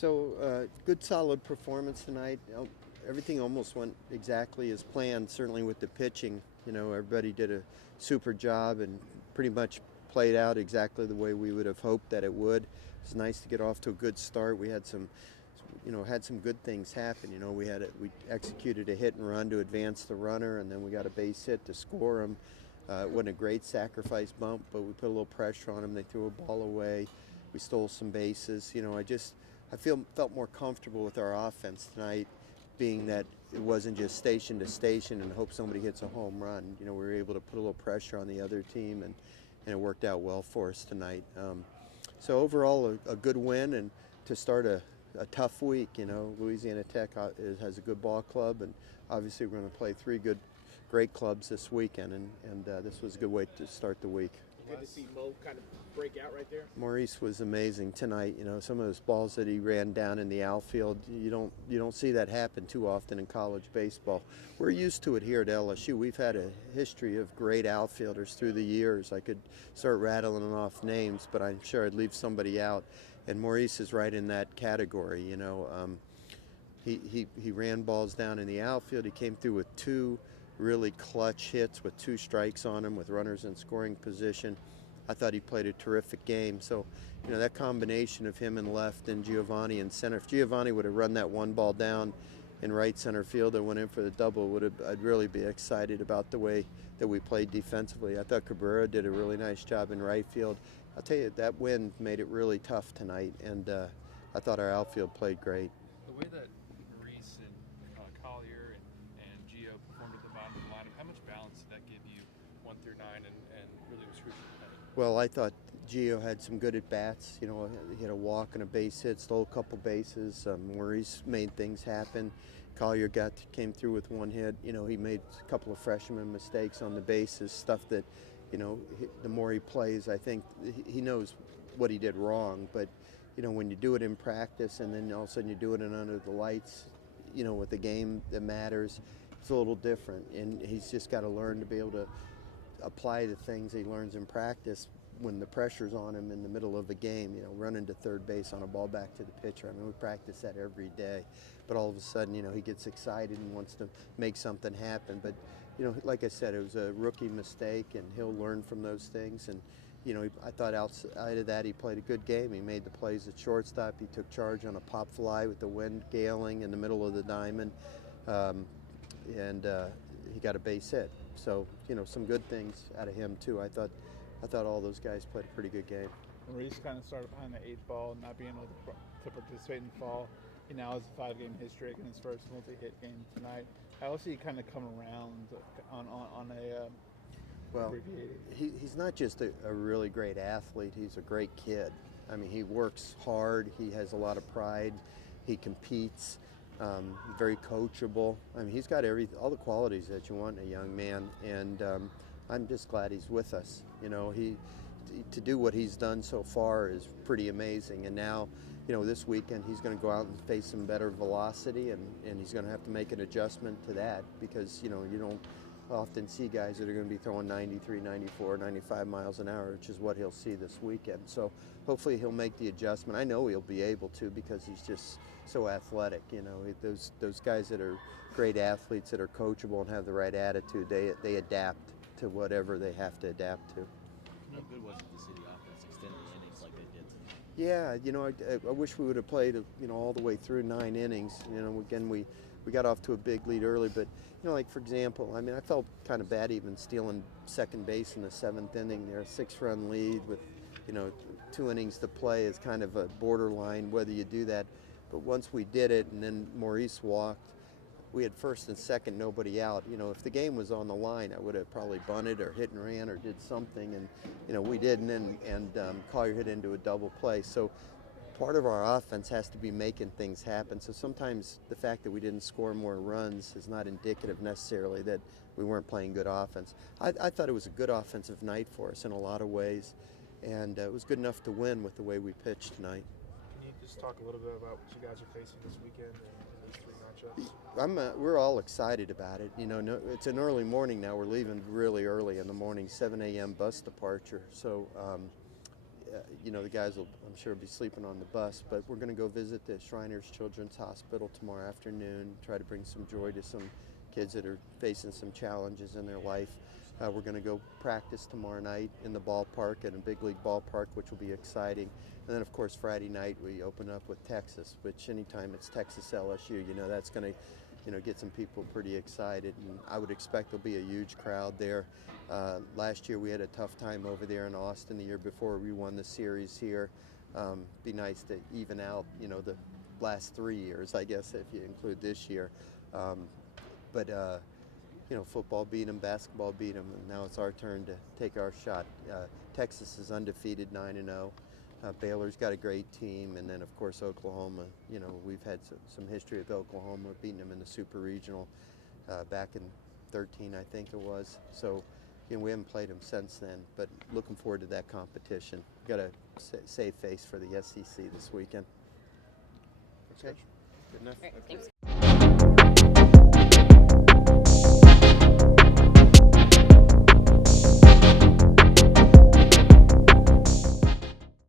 Good solid performance tonight. Everything almost went exactly as planned, certainly with the pitching. Everybody did a super job and pretty much played out exactly the way we would have hoped that it would. It's nice to get off to a good start. We had some good things happen. We executed a hit and run to advance the runner, and then we got a base hit to score them. It wasn't a great sacrifice bump, but we put a little pressure on them. They threw a ball away. We stole some bases. I felt more comfortable with our offense tonight, being that it wasn't just station to station and hope somebody hits a home run. We were able to put a little pressure on the other team, and it worked out well for us tonight. So overall, a good win, and to start a tough week. Louisiana Tech has a good ball club, and obviously we're going to play three great clubs this weekend, and this was a good way to start the week. Good to see Mo kind of break out right there. Maurice was amazing tonight. Some of those balls that he ran down in the outfield, you don't see that happen too often in college baseball. We're used to it here at LSU. We've had a history of great outfielders through the years. I could start rattling off names, but I'm sure I'd leave somebody out. And Maurice is right in that category. He ran balls down in the outfield. He came through with two really clutch hits with two strikes on him with runners in scoring position. I thought he played a terrific game. So, that combination of him in left and Giovanni in center. If Giovanni would have run that one ball down in right center field and went in for the double, I'd really be excited about the way that we played defensively. I thought Cabrera did a really nice job in right field. I'll tell you, that wind made it really tough tonight, and I thought our outfield played great. The way that Maurice and Collier and Gio performed at the bottom of the lineup, how much balance did that give you 1 through 9 and really was crucial tonight? Well, I thought Gio had some good at-bats. He had a walk and a base hit, stole a couple bases. Maurice made things happen. Collier came through with one hit. He made a couple of freshman mistakes on the bases, stuff that, the more he plays, I think he knows what he did wrong. But, when you do it in practice and then all of a sudden you do it in under the lights, with the game that matters, it's a little different. And he's just got to learn to be able to apply the things he learns in practice when the pressure's on him in the middle of a game, running to third base on a ball back to the pitcher. I mean, we practice that every day. But all of a sudden, he gets excited and wants to make something happen. But, like I said, it was a rookie mistake, and he'll learn from those things. And, I thought outside of that, he played a good game. He made the plays at shortstop. He took charge on a pop fly with the wind galing in the middle of the diamond. And he got a base hit. So, some good things out of him, too. I thought all those guys played a pretty good game. Maurice kind of started behind the 8 ball, not being able to participate in fall. He now has a 5-game history in his first multi-hit game tonight. How else he kind of come around on a well, abbreviated? He's not just a really great athlete. He's a great kid. I mean, he works hard. He has a lot of pride. He competes. Very coachable. I mean, he's got all the qualities that you want in a young man, and I'm just glad he's with us. To do what he's done so far is pretty amazing. And now, this weekend he's going to go out and face some better velocity, and he's going to have to make an adjustment to that because, you don't often see guys that are going to be throwing 93, 94, 95 miles an hour, which is what he'll see this weekend. So hopefully he'll make the adjustment. I know he'll be able to because he's just so athletic. Those guys that are great athletes that are coachable and have the right attitude, they adapt to whatever they have to adapt to. How good was it to see the offense extend the innings like they did tonight? Yeah, I wish we would have played, all the way through 9 innings. Again, we got off to a big lead early, but, like, for example, I mean, I felt kind of bad even stealing second base in the 7th inning there, a 6-run lead with, 2 innings to play is kind of a borderline whether you do that. But once we did it and then Maurice walked, we had first and second, nobody out. If the game was on the line, I would have probably bunted or hit and ran or did something, and we didn't, and Collier hit into a double play. So part of our offense has to be making things happen. So sometimes the fact that we didn't score more runs is not indicative necessarily that we weren't playing good offense. I thought it was a good offensive night for us in a lot of ways, and it was good enough to win with the way we pitched tonight. Can you just talk a little bit about what you guys are facing this weekend and these 3 matchups? We're all excited about it. It's an early morning now. We're leaving really early in the morning, 7 a.m. bus departure. So you know, the guys will, I'm sure, be sleeping on the bus, but we're going to go visit the Shriners Children's Hospital tomorrow afternoon, try to bring some joy to some kids that are facing some challenges in their life. We're going to go practice tomorrow night in the ballpark, at a big league ballpark, which will be exciting. And then, of course, Friday night we open up with Texas, which anytime it's Texas LSU, you know, that's going to, you know, get some people pretty excited. And I would expect there'll be a huge crowd there. Last year we had a tough time over there in Austin. The year before we won the series here. Be nice to even out, you know, the last 3 years, I guess, if you include this year. But you know, football beat them, basketball beat them, and now it's our turn to take our shot. Texas is undefeated, 9-0. Baylor's got a great team, and then of course Oklahoma. You know, we've had some history with Oklahoma, beating them in the Super Regional back in 13, I think it was. So, you know, we haven't played them since then, but looking forward to that competition. Got a save face for the SEC this weekend. Okay, good enough. All right, thanks.